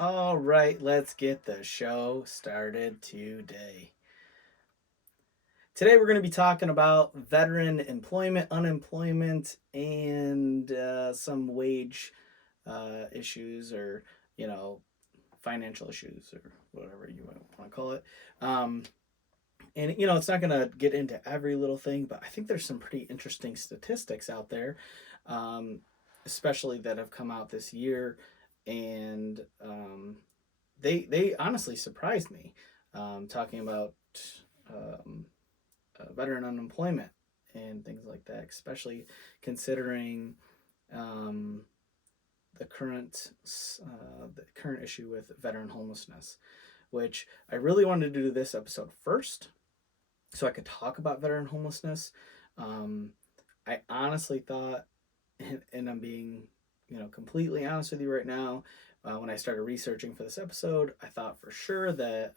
All right, let's get the show started today. Today, we're going to be talking about veteran employment, unemployment, and some wage issues or, you know, financial issues or whatever you want to call it. Um, and it's not going to get into every little thing, but I think there's some pretty interesting statistics out there, um, especially that have come out this year. And they honestly surprised me, talking about um, veteran unemployment and things like that, especially considering um, the current issue with veteran homelessness, which I really wanted to do this episode first so I could talk about veteran homelessness. Um, I honestly thought, and I'm being completely honest with you right now, when I started researching for this episode, I thought for sure that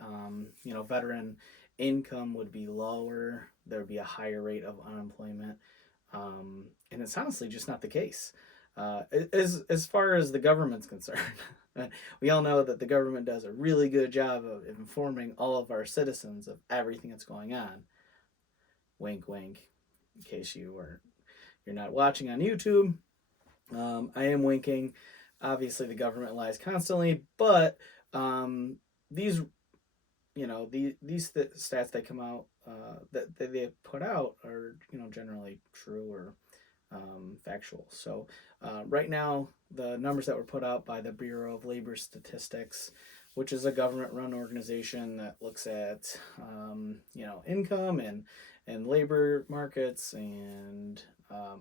veteran income would be lower. There would be a higher rate of unemployment, and it's honestly just not the case. As far as the government's concerned, we all know that the government does a really good job of informing all of our citizens of everything that's going on. Wink, wink. In case you're not watching on YouTube, I am winking. Obviously, the government lies constantly, but these stats that come out that they put out are generally true or factual. So right now, the numbers that were put out by the Bureau of Labor Statistics, which is a government-run organization that looks at income and labor markets and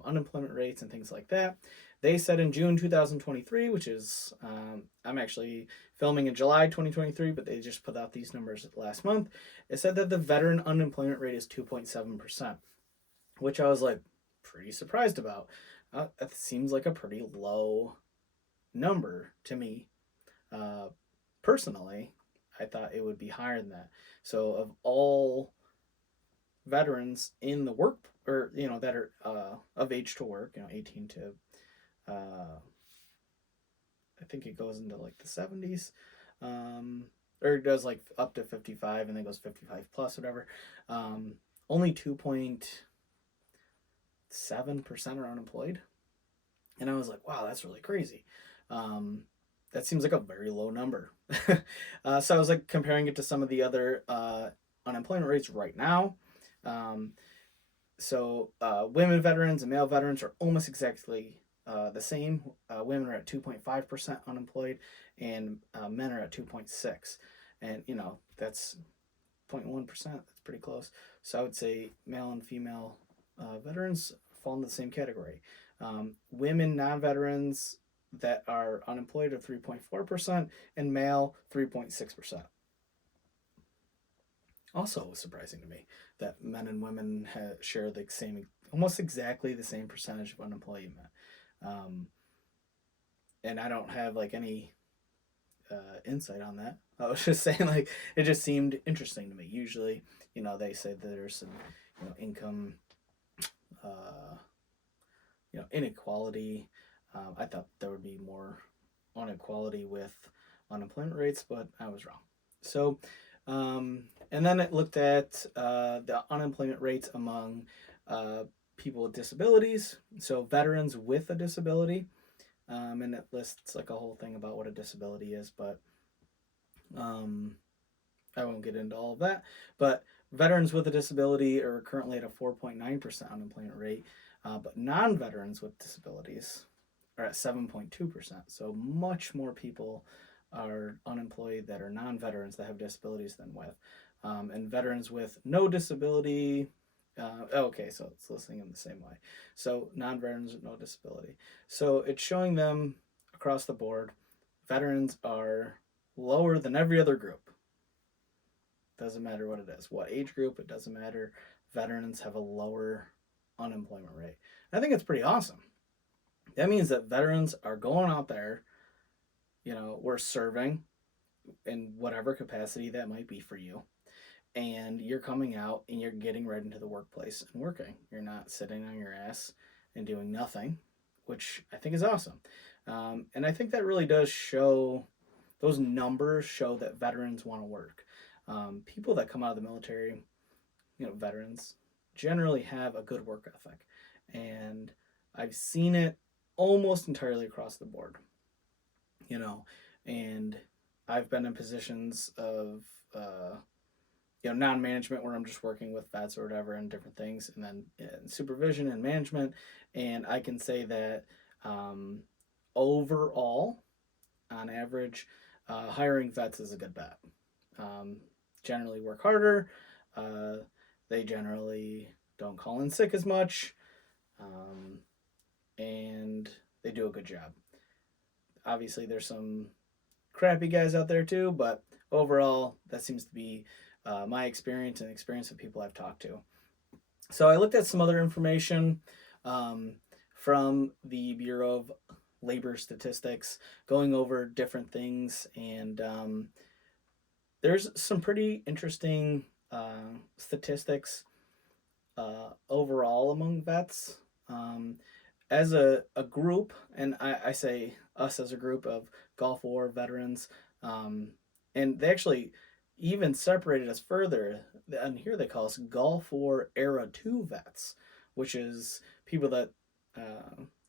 unemployment rates and things like that. They said in June 2023, which is, I'm actually filming in July 2023, but they just put out these numbers last month. It said that the veteran unemployment rate is 2.7%, which I was like pretty surprised about. It seems like a pretty low number to me. Uh, Personally, I thought it would be higher than that. So, of all veterans in the work, or that are of age to work, 18 to I think it goes into like the 70s, or it does like up to 55 and then goes 55 plus, whatever. Only 2.7% are unemployed. And I was like, wow, that's really crazy. That seems like a very low number. So I was like comparing it to some of the other unemployment rates right now. Um, Women veterans and male veterans are almost exactly the same. Women are at 2.5% unemployed, and men are at 2.6. And that's 0.1%. That's pretty close. So I would say male and female veterans fall in the same category. Women non-veterans that are unemployed are 3.4%, and male 3.6%. Also surprising to me that men and women share the same, almost exactly the same percentage of unemployment. Um, and I don't have like any insight on that. I was just saying, like, it just seemed interesting to me. Usually, they say that there's some, income, uh, inequality. I thought there would be more inequality with unemployment rates, but I was wrong. So, and then it looked at the unemployment rates among people with disabilities. So, veterans with a disability. And it lists like a whole thing about what a disability is, but um, I won't get into all of that. But veterans with a disability are currently at a 4.9% unemployment rate, but non veterans with disabilities are at 7.2%. So much more people are unemployed that are non veterans that have disabilities than with. And veterans with no disability. Okay, so it's listing them the same way. So non veterans with no disability. So it's showing them across the board, veterans are lower than every other group. Doesn't matter what it is, what age group, it doesn't matter. Veterans have a lower unemployment rate. I think it's pretty awesome. That means that veterans are going out there, we're serving in whatever capacity that might be for you. And you're coming out and you're getting right into the workplace and working. You're not sitting on your ass and doing nothing, which I think is awesome. And I think that really does show those numbers show that veterans want to work. People that come out of the military, veterans generally have a good work ethic, and I've seen it almost entirely across the board. You know, and I've been in positions of non-management where I'm just working with vets or whatever and different things, and then supervision and management. And I can say that overall, on average, hiring vets is a good bet. Um, Generally work harder. Uh, they generally don't call in sick as much, um, and they do a good job. Obviously, there's some crappy guys out there too, but overall, that seems to be my experience and experience of people I've talked to. So I looked at some other information um, from the Bureau of Labor Statistics, going over different things, and there's some pretty interesting statistics overall among vets. As a group, and I say us as a group of Gulf War veterans, and they actually even separated us further. And here they call us Gulf War Era 2 vets, which is people that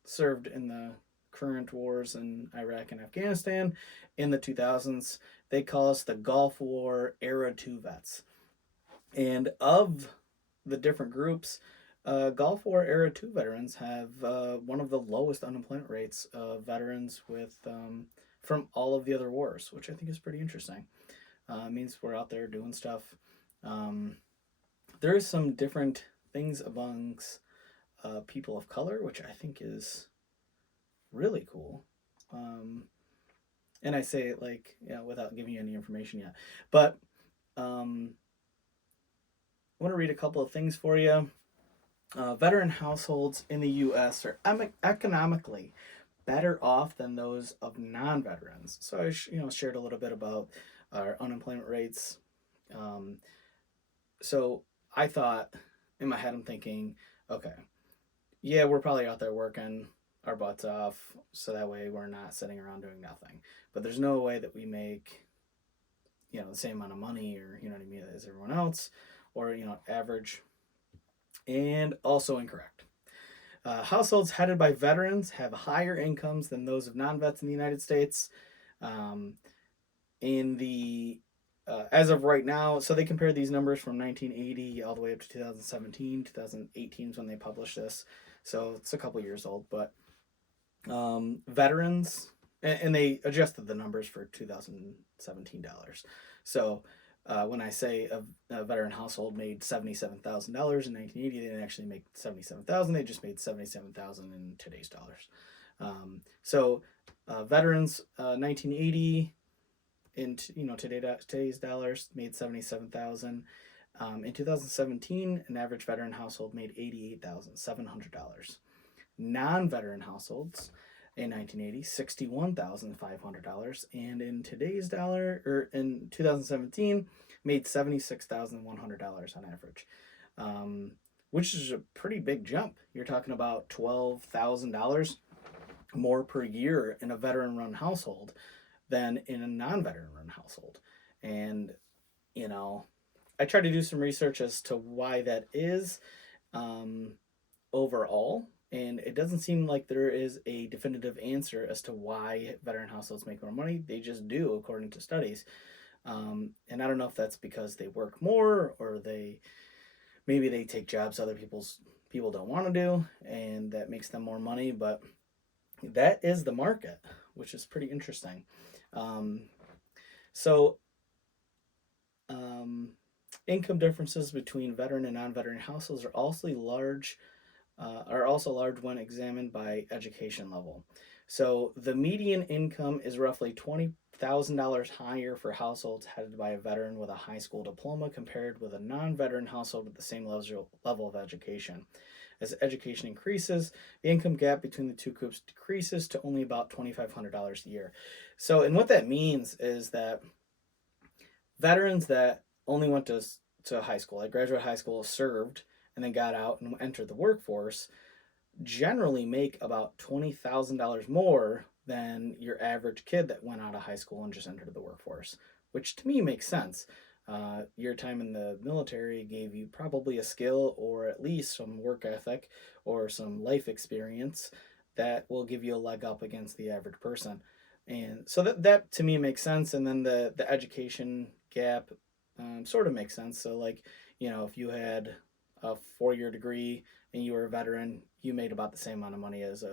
served in the current wars in Iraq and Afghanistan in the 2000s. They call us the Gulf War Era 2 vets. And of the different groups, Gulf War Era 2 veterans have one of the lowest unemployment rates of veterans with from all of the other wars, which I think is pretty interesting. It means we're out there doing stuff. There is some different things amongst people of color, which I think is really cool. And I say it like, without giving you any information yet. But I want to read a couple of things for you. Veteran households in the U.S. are economically better off than those of non-veterans. So I shared a little bit about our unemployment rates. So I thought, in my head, I'm thinking, okay, yeah, we're probably out there working our butts off, so that way we're not sitting around doing nothing. But there's no way that we make, the same amount of money, or what I mean, as everyone else, or average. And also incorrect. Households headed by veterans have higher incomes than those of non-vets in the United States. In the as of right now, so they compared these numbers from 1980 all the way up to 2017. 2018 is when they published this, so it's a couple years old. But veterans, and they adjusted the numbers for 2017 dollars. So when I say a veteran household made $77,000 in 1980, they didn't actually make $77,000. They just made $77,000 in today's dollars. So veterans 1980 in today's dollars made $77,000. In 2017, an average veteran household made $88,700. Non-veteran households in 1980, $61,500, and in today's dollar, or in 2017, made $76,100 on average, which is a pretty big jump. You're talking about $12,000 more per year in a veteran-run household than in a non-veteran-run household. And I tried to do some research as to why that is overall. And it doesn't seem like there is a definitive answer as to why veteran households make more money. They just do, according to studies. And I don't know if that's because they work more, or maybe they take jobs other people don't want to do, and that makes them more money. But that is the market, which is pretty interesting. Income differences between veteran and non-veteran households are also large when examined by education level. So the median income is roughly $20,000 higher for households headed by a veteran with a high school diploma compared with a non-veteran household with the same level of education. As education increases, the income gap between the two groups decreases to only about $2,500 a year. So, and what that means is that veterans that only went to high school, like graduate high school, served, and then got out and entered the workforce, generally make about $20,000 more than your average kid that went out of high school and just entered the workforce, which to me makes sense. Your time in the military gave you probably a skill or at least some work ethic or some life experience that will give you a leg up against the average person. And so that to me makes sense. And then the education gap sort of makes sense. So, like, if you had a 4 year degree and you were a veteran, you made about the same amount of money as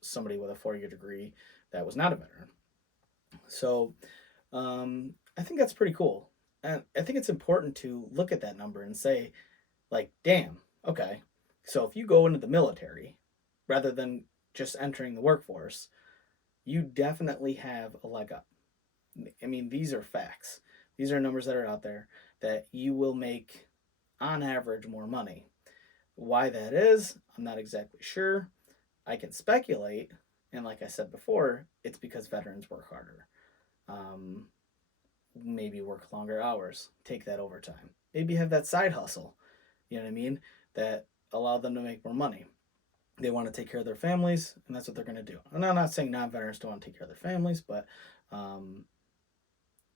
somebody with a 4 year degree that was not a veteran. So, I think that's pretty cool. And I think it's important to look at that number and say, like, damn, okay. So if you go into the military rather than just entering the workforce, you definitely have a leg up. I mean, these are facts. These are numbers that are out there that you will make, on average, more money. Why that is, I'm not exactly sure. I can speculate, and like I said before, it's because veterans work harder. Um, Maybe work longer hours, take that overtime. Maybe have that side hustle, you know what I mean? That allow them to make more money. They want to take care of their families, and that's what they're going to do. And I'm not saying non veterans don't want to take care of their families, but um,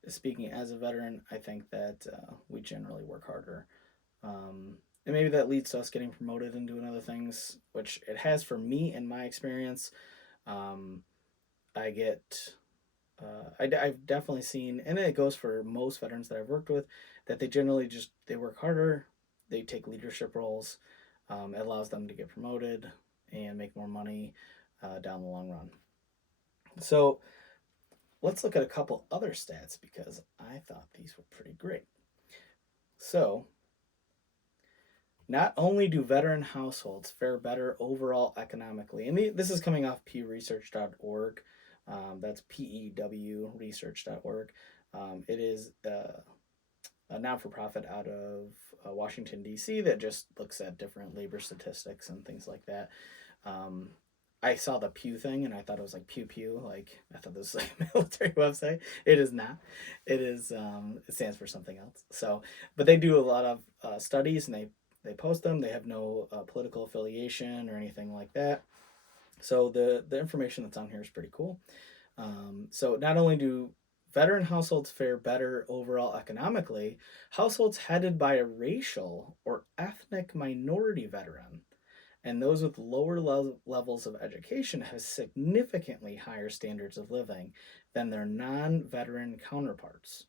speaking as a veteran, I think that we generally work harder. And maybe that leads to us getting promoted and doing other things, which it has for me in my experience. Um, I get I've definitely seen, and it goes for most veterans that I've worked with, that they generally just they work harder, they take leadership roles, it allows them to get promoted and make more money down the long run. So let's look at a couple other stats because I thought these were pretty great. So not only do veteran households fare better overall economically, and this is coming off pewresearch.org. That's pewresearch.org. It is a non for profit out of Washington, D.C., that just looks at different labor statistics and things like that. I saw the Pew thing and I thought it was like Pew Pew. Like, I thought this was like a military website. It is not. It is, it stands for something else. So, but they do a lot of studies and they post them. They have no political affiliation or anything like that. So the information that's on here is pretty cool. So not only do veteran households fare better overall economically, households headed by a racial or ethnic minority veteran and those with lower levels of education have significantly higher standards of living than their non-veteran counterparts.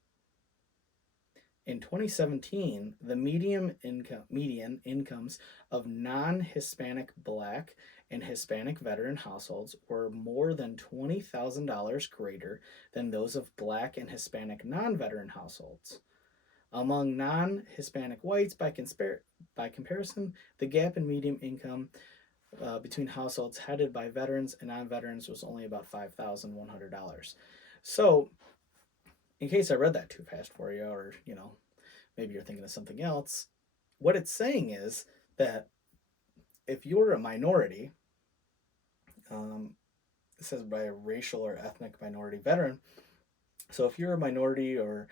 In 2017, the median incomes of non-Hispanic Black and Hispanic veteran households were more than $20,000 greater than those of Black and Hispanic non-veteran households. Among non-Hispanic whites, by comparison, the gap in median income between households headed by veterans and non-veterans was only about $5,100. So, in case I read that too fast for you, or maybe you're thinking of something else, what it's saying is that if you're a minority, it says by a racial or ethnic minority veteran. So if you're a minority or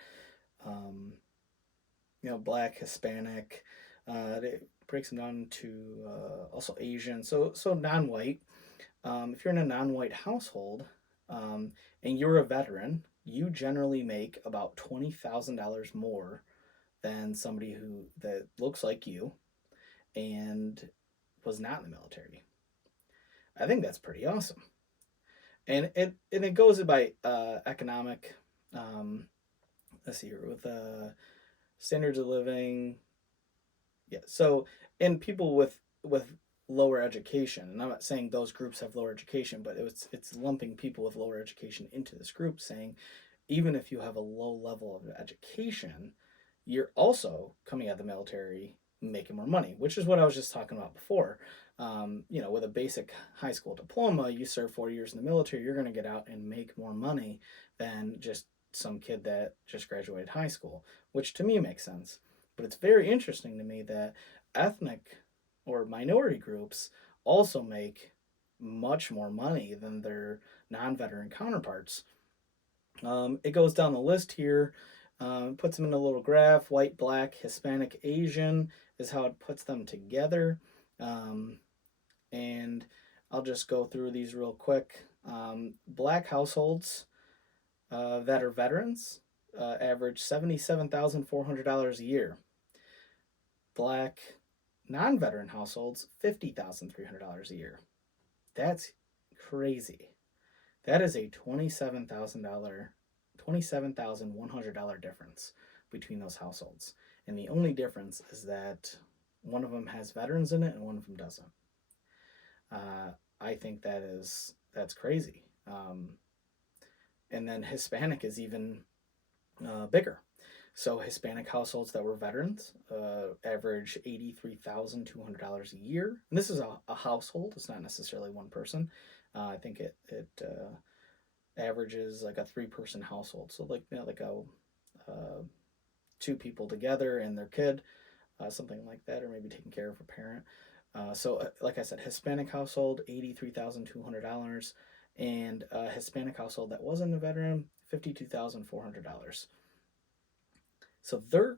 Black, Hispanic, it breaks them down to also Asian. So non-white. If you're in a non-white household and you're a veteran, you generally make about $20,000 more than somebody that looks like you and was not in the military. I think that's pretty awesome. And it goes by economic. Let's see here with standards of living. Yeah. So, and people with lower education, and I'm not saying those groups have lower education, but it's lumping people with lower education into this group, saying even if you have a low level of education, you're also coming out of the military making more money, which is what I was just talking about before. With a basic high school diploma, you serve 4 years in the military, you're going to get out and make more money than just some kid that just graduated high school, which to me makes sense. But it's very interesting to me that ethnic or minority groups also make much more money than their non-veteran counterparts. It goes down the list here, puts them in a little graph. White, Black, Hispanic, Asian is how it puts them together. And I'll just go through these real quick. Black households that are veterans average $77,400 a year. Black non-veteran households $50,300 a year. That's crazy. That is a $27,100 difference between those households. And the only difference is that one of them has veterans in it and one of them doesn't. I think that's crazy. And then Hispanic is even bigger. So Hispanic households that were veterans average $83,200 a year. And this is a household. It's not necessarily one person. I think it averages like a 3-person household. So like two people together and their kid, something like that, or maybe taking care of a parent. Like I said, Hispanic household, $83,200, and a Hispanic household that wasn't a veteran, $52,400. So their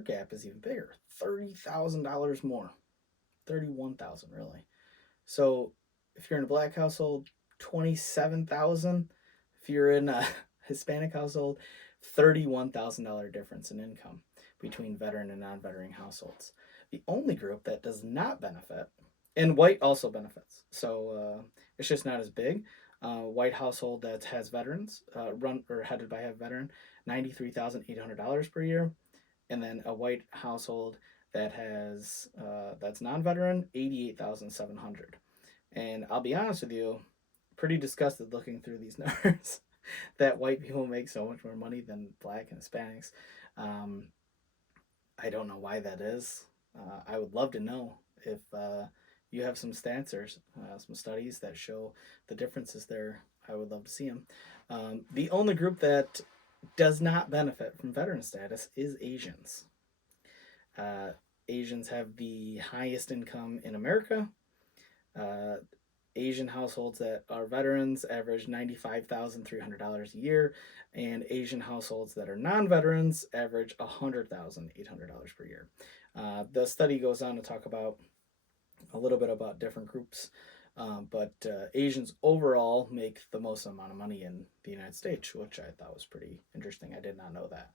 gap is even bigger, $30,000 more, $31,000 really. So if you're in a black household, $27,000. If you're in a Hispanic household, $31,000 difference in income between veteran and non-veteran households. The only group that does not benefit, and white also benefits, so it's just not as big. White household that has veterans, run or headed by a veteran, $93,800 per year, and then a white household that has that's non-veteran, $88,700. And I'll be honest with you, pretty disgusted looking through these numbers that white people make so much more money than black and Hispanics. I don't know why that is. I would love to know if you have some stats or some studies that show the differences there. I would love to see them. The only group that does not benefit from veteran status is Asians. Asians have the highest income in America. Asian households that are veterans average $95,300 a year, and Asian households that are non-veterans average $100,800 per year. The study goes on to talk about a little bit about different groups, but Asians overall make the most amount of money in the United States, which I thought was pretty interesting. I did not know that.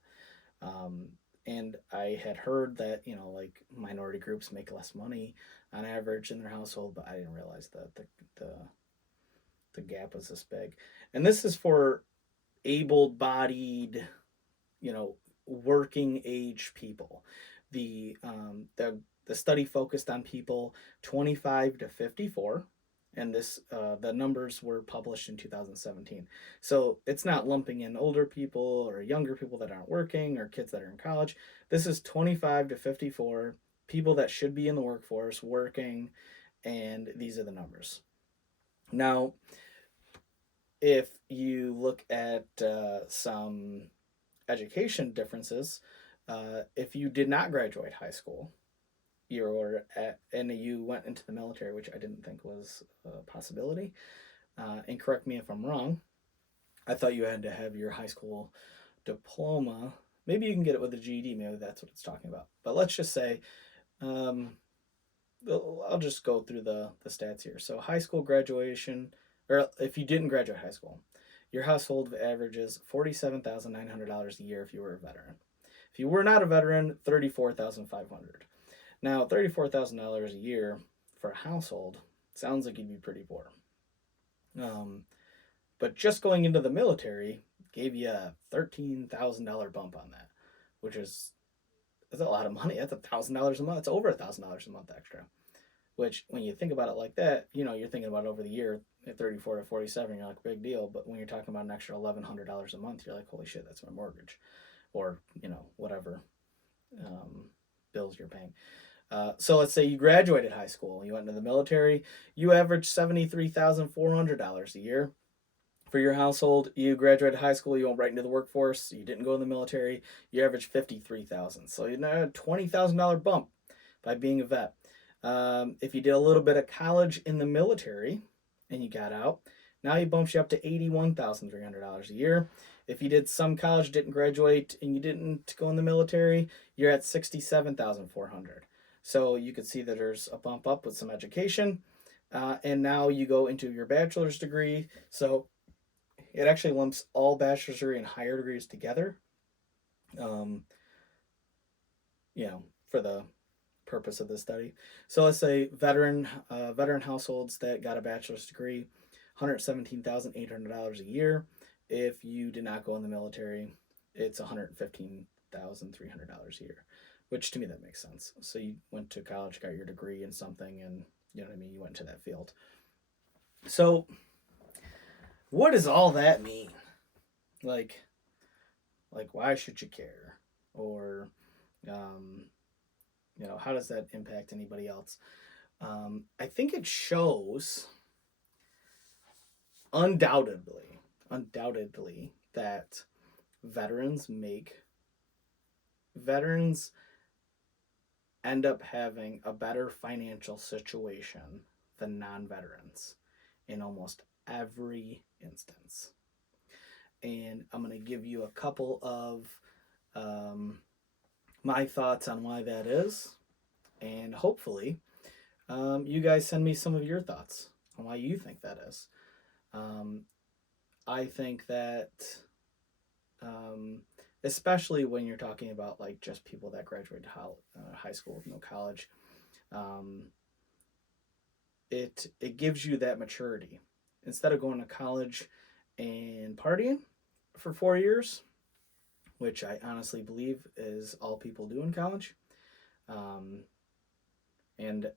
And I had heard that, like minority groups make less money on average in their household, but I didn't realize that the gap was this big. And this is for able-bodied, working age people. The study focused on people 25 to 54, and the numbers were published in 2017. So it's not lumping in older people or younger people that aren't working or kids that are in college. This is 25 to 54 people that should be in the workforce working, and these are the numbers. Now, if you look at some education differences, if you did not graduate high school, and you went into the military, which I didn't think was a possibility, and correct me if I'm wrong, I thought you had to have your high school diploma. Maybe you can get it with a GED, maybe that's what it's talking about. But let's just say, I'll just go through the stats here. So high school graduation, or if you didn't graduate high school, your household averages $47,900 a year if you were a veteran. If you were not a veteran, $34,500. Now, $34,000 a year for a household sounds like you'd be pretty poor. But just going into the military gave you a $13,000 bump on that, which is that's a lot of money. That's $1,000 a month. It's over $1,000 a month extra. Which, when you think about it like that, you're thinking about over the year, at 34 to 47, you're like, big deal. But when you're talking about an extra $1,100 a month, you're like, holy shit, that's my mortgage, or whatever bills you're paying. So let's say you graduated high school, you went into the military, you averaged $73,400 a year. For your household, you graduated high school, you went right into the workforce, you didn't go in the military, you averaged $53,000. So you had a $20,000 bump by being a vet. If you did a little bit of college in the military and you got out, now he bumps you up to $81,300 a year. If you did some college, didn't graduate, and you didn't go in the military, you're at $67,400. So you could see that there's a bump up with some education. And now you go into your bachelor's degree. So it actually lumps all bachelor's degree and higher degrees together, um, for the purpose of this study. So let's say veteran households that got a bachelor's degree, $117,800 a year. If you did not go in the military, it's $115,300 a year, which to me that makes sense. So you went to college, got your degree in something, and you know what I mean. You went to that field. So what does all that mean? Like, why should you care? Or, um, how does that impact anybody else? I think it shows undoubtedly that veterans veterans end up having a better financial situation than non-veterans in almost every instance. And I'm going to give you a couple of my thoughts on why that is, and hopefully you guys send me some of your thoughts on why you think that is. I think that, um, especially when you're talking about like just people that graduated high school with no college, um, it gives you that maturity. Instead of going to college and partying for 4 years, which I honestly believe is all people do in college, um, and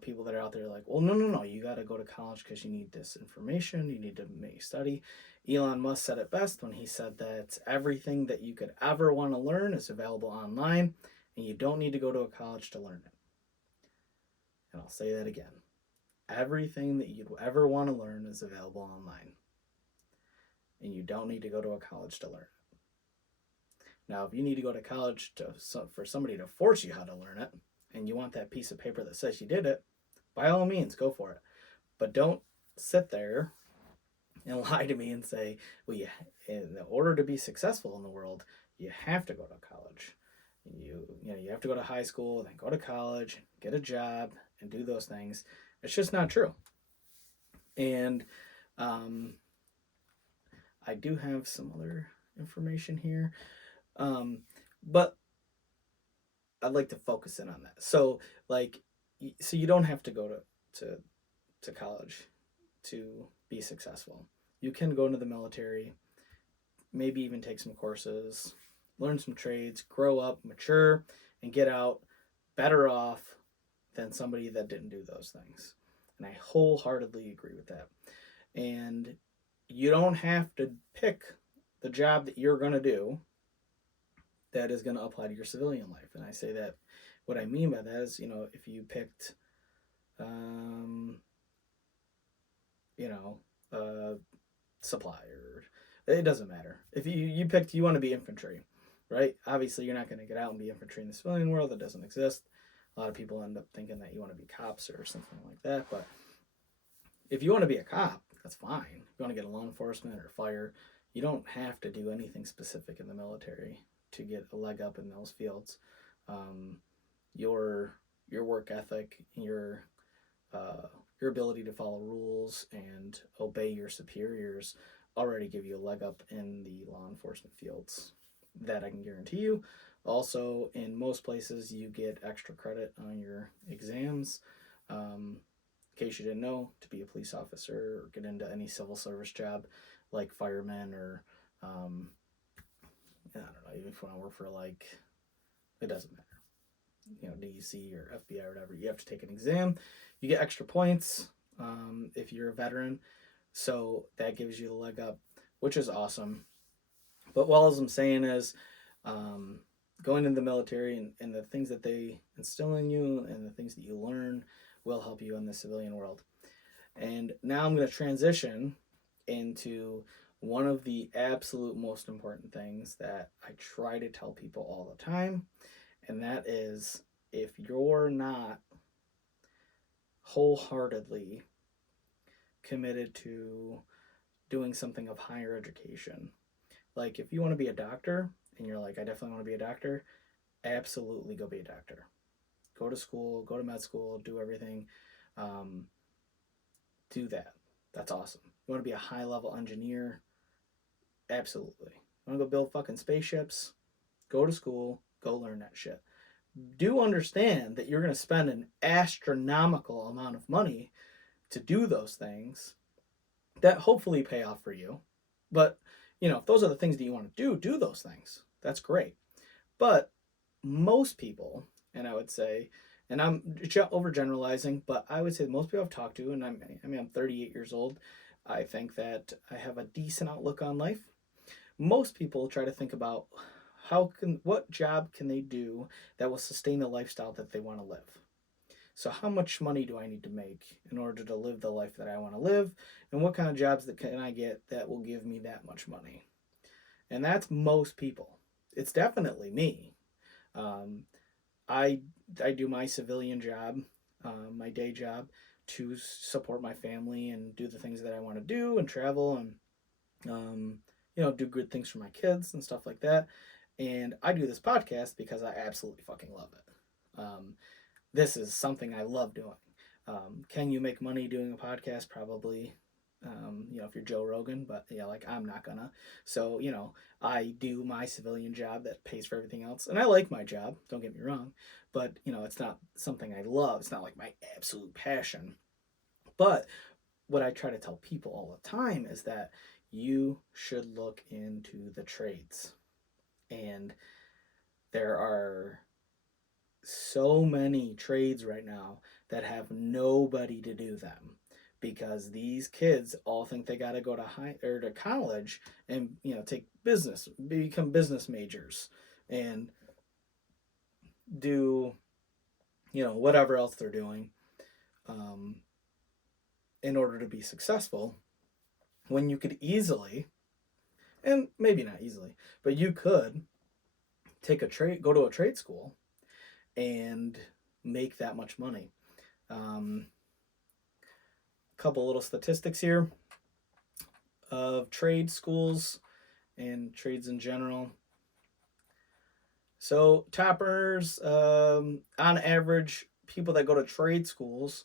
people that are out there like, well, no, you got to go to college because you need this information, you need to make study. Elon Musk said it best when he said that everything that you could ever want to learn is available online, and you don't need to go to a college to learn it. And I'll say that again. Everything that you'd ever want to learn is available online, and you don't need to go to a college to learn it. Now, if you need to go to college for somebody to force you how to learn it, and you want that piece of paper that says you did it, by all means, go for it. But don't sit there and lie to me and say, well, in order to be successful in the world, you have to go to college. You have to go to high school, then go to college, get a job, and do those things. It's just not true. And I do have some other information here, but I'd like to focus in on that. So, you don't have to go to college to be successful. You can go into the military, maybe even take some courses, learn some trades, grow up, mature, and get out better off than somebody that didn't do those things. And I wholeheartedly agree with that. And you don't have to pick the job that you're going to do that is going to apply to your civilian life. And I say that, what I mean by that is, if you picked, supply, or it doesn't matter. If you picked, you want to be infantry, right? Obviously, you're not going to get out and be infantry in the civilian world. That doesn't exist. A lot of people end up thinking that you want to be cops or something like that. But if you want to be a cop, that's fine. If you want to get a law enforcement or fire, you don't have to do anything specific in the military to get a leg up in those fields. Your work ethic, your ability to follow rules and obey your superiors already give you a leg up in the law enforcement fields. That I can guarantee you. Also, in most places, you get extra credit on your exams. In case you didn't know, to be a police officer or get into any civil service job like fireman or, I don't know, even if you want to work for it doesn't matter, DEC or FBI or whatever, you have to take an exam. You get extra points if you're a veteran. So that gives you the leg up, which is awesome. But what I'm saying is, going into the military and the things that they instill in you and the things that you learn will help you in the civilian world. And now I'm going to transition into one of the absolute most important things that I try to tell people all the time, and that is, if you're not wholeheartedly committed to doing something of higher education, like if you want to be a doctor and you're like, I definitely want to be a doctor, absolutely go be a doctor. Go to school, go to med school, do everything. do that. That's awesome. You want to be a high level engineer? Absolutely. You want to go build fucking spaceships? Go to school, go learn that shit. Do understand that you're going to spend an astronomical amount of money to do those things that hopefully pay off for you. But, if those are the things that you want to do those things. That's great. But most people, and I would say, and I'm overgeneralizing, but I would say most people I've talked to, and I'm 38 years old. I think that I have a decent outlook on life. Most people try to think about what job can they do that will sustain the lifestyle that they want to live. So how much money do I need to make in order to live the life that I want to live, and what kind of jobs that can I get that will give me that much money? And that's most people. It's definitely me. Um, I do my civilian job, my day job, to support my family and do the things that I want to do and travel and do good things for my kids and stuff like that. And I do this podcast because I absolutely fucking love it. This is something I love doing. Can you make money doing a podcast? Probably. If you're Joe Rogan, but I'm not gonna. So, I do my civilian job that pays for everything else. And I like my job, don't get me wrong, but, it's not something I love. It's not like my absolute passion. But what I try to tell people all the time is that you should look into the trades. And there are so many trades right now that have nobody to do them, because these kids all think they got to go to college and become business majors and do whatever else they're doing in order to be successful, when you could easily, and maybe not easily, but you could go to a trade school and make that much money. Couple little statistics here of trade schools and trades in general. So top earners, on average, people that go to trade schools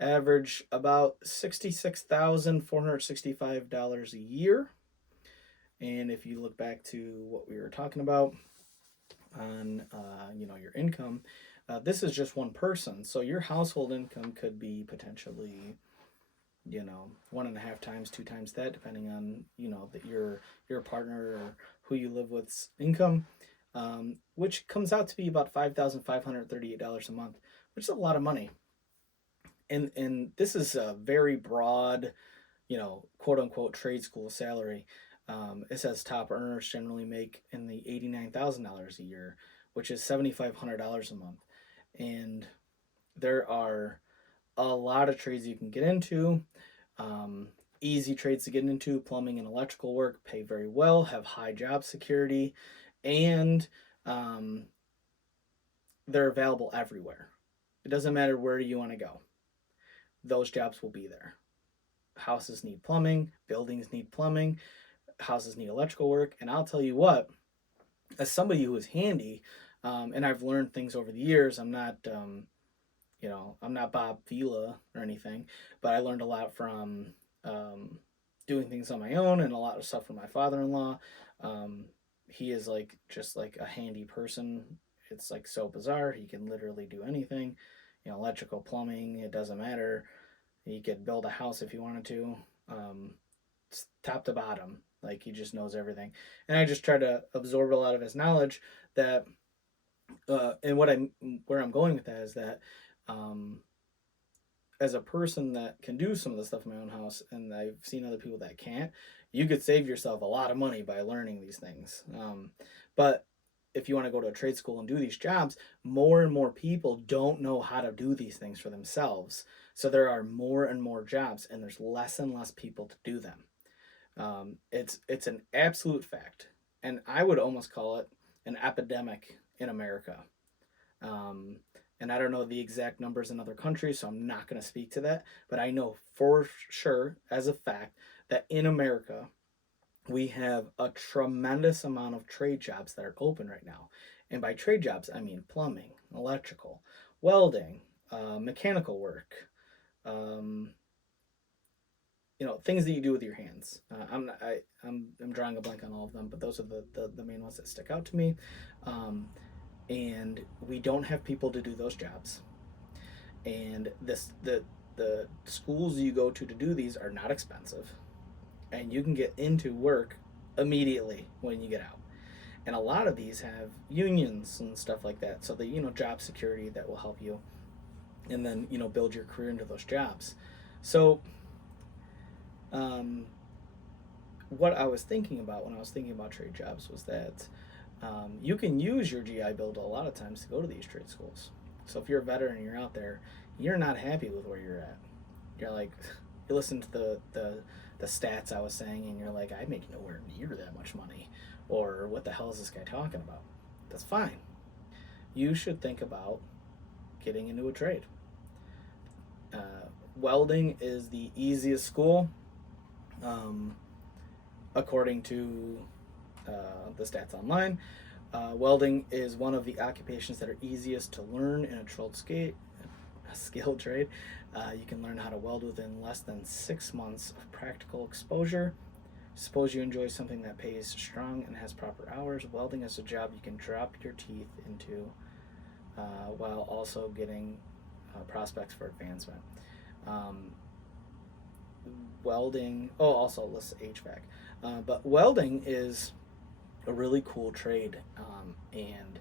average about $66,465 a year. And if you look back to what we were talking about on your income, this is just one person. So your household income could be potentially 1.5 times, 2 times that, depending on that your partner or who you live with's income, which comes out to be about $5,538 a month, which is a lot of money. And this is a very broad, quote unquote trade school salary. It says top earners generally make in the $89,000 a year, which is $7,500 a month. And there are a lot of trades you can get into. Easy trades to get into: plumbing and electrical work pay very well, have high job security, and they're available everywhere. It doesn't matter where you want to go. Those jobs will be there. Houses need plumbing, buildings need plumbing, houses need electrical work. And I'll tell you what, as somebody who is handy, and I've learned things over the years, I'm not Bob Vila or anything, but I learned a lot from doing things on my own, and a lot of stuff from my father-in-law. He is just like a handy person. It's so bizarre. He can literally do anything, electrical, plumbing, it doesn't matter. He could build a house if he wanted to, top to bottom. He just knows everything. And I just try to absorb a lot of his knowledge that, and where I'm going with that is that, as a person that can do some of the stuff in my own house, and I've seen other people that can't, you could save yourself a lot of money by learning these things. But if you want to go to a trade school and do these jobs, more and more people don't know how to do these things for themselves. So there are more and more jobs, and there's less and less people to do them. It's an absolute fact, and I would almost call it an epidemic in America. And I don't know the exact numbers in other countries, so I'm not going to speak to that. But I know for sure, as a fact, that in America, we have a tremendous amount of trade jobs that are open right now. And by trade jobs, I mean plumbing, electrical, welding, mechanical work, things that you do with your hands. I'm drawing a blank on all of them, but those are the main ones that stick out to me. Um, and we don't have people to do those jobs. And the schools you go to do these are not expensive, and you can get into work immediately when you get out. And a lot of these have unions and stuff like that, so the job security that will help you, and then build your career into those jobs. So um, what I was thinking about when I was thinking about trade jobs was that you can use your GI Bill a lot of times to go to these trade schools. So if you're a veteran and you're out there, you're not happy with where you're at. You're like, you listen to the stats I was saying, and you're like, I make nowhere near that much money, or what the hell is this guy talking about? That's fine. You should think about getting into a trade. Welding is the easiest school, um, according to the stats online. Welding is one of the occupations that are easiest to learn in a skilled trade. You can learn how to weld within less than 6 months of practical exposure. Suppose you enjoy something that pays strong and has proper hours. Welding is a job you can drop your teeth into while also getting prospects for advancement. Um, Welding, also let's HVAC. But welding is a really cool trade, and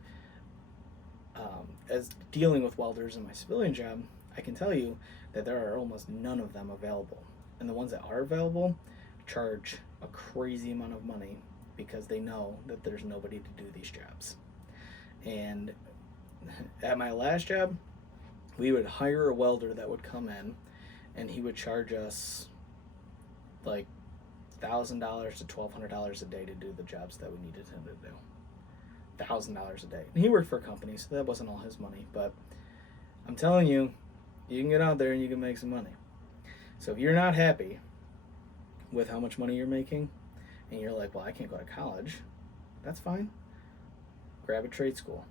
as dealing with welders in my civilian job, I can tell you that there are almost none of them available, and the ones that are available charge a crazy amount of money because they know that there's nobody to do these jobs. And at my last job, we would hire a welder that would come in, and he would charge us like $1,000 to $1,200 a day to do the jobs that we needed him to do. $1,000 a day. And he worked for a company, so that wasn't all his money. But I'm telling you, you can get out there and you can make some money. So if you're not happy with how much money you're making, and you're like, well, I can't go to college, that's fine. Grab a trade school.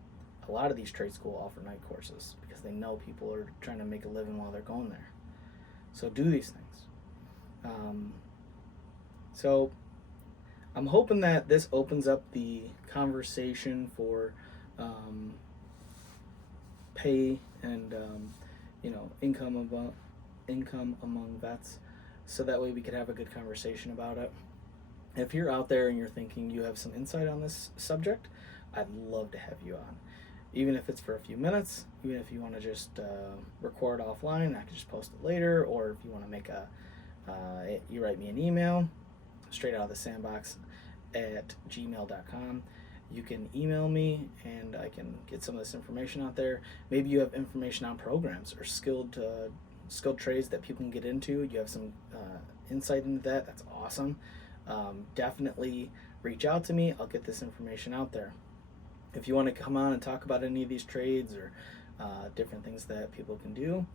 A lot of these trade schools offer night courses because they know people are trying to make a living while they're going there. So do these things. So I'm hoping that this opens up the conversation for pay and income among vets, so that way we could have a good conversation about it. If you're out there and you're thinking you have some insight on this subject, I'd love to have you on, even if it's for a few minutes. Even if you want to just record offline, I can just post it later. Or if you want to make you write me an email straight out of the sandbox at gmail.com. You can email me and I can get some of this information out there. Maybe you have information on programs or skilled trades that people can get into. You have some insight into that. That's awesome. Definitely reach out to me. I'll get this information out there. If you want to come on and talk about any of these trades or different things that people can do,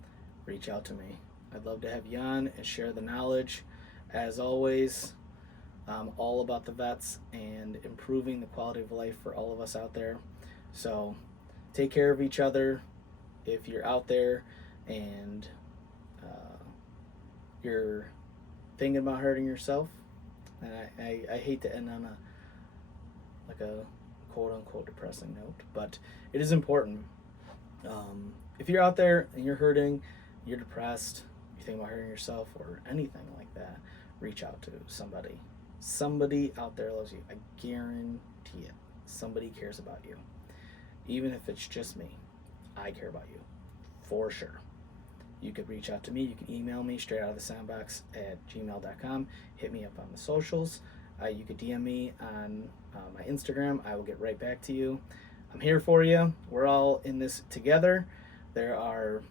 reach out to me. I'd love to have you on and share the knowledge. As always, all about the vets and improving the quality of life for all of us out there. So take care of each other. If you're out there and you're thinking about hurting yourself, and I hate to end on a quote unquote depressing note, but it is important. If you're out there and you're hurting, you're depressed, you think about hurting yourself or anything like that, reach out to somebody. Somebody out there loves you. I guarantee it. Somebody cares about you. Even if it's just me, I care about you for sure. You could reach out to me. You can email me straight out of the sandbox at gmail.com. Hit me up on the socials. You could DM me on my Instagram. I will get right back to you. I'm here for you. We're all in this together. There are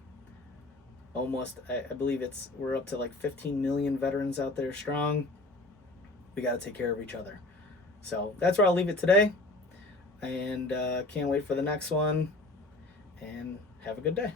almost, I believe we're up to like 15 million veterans out there strong. We got to take care of each other. So that's where I'll leave it today. And can't wait for the next one. And have a good day.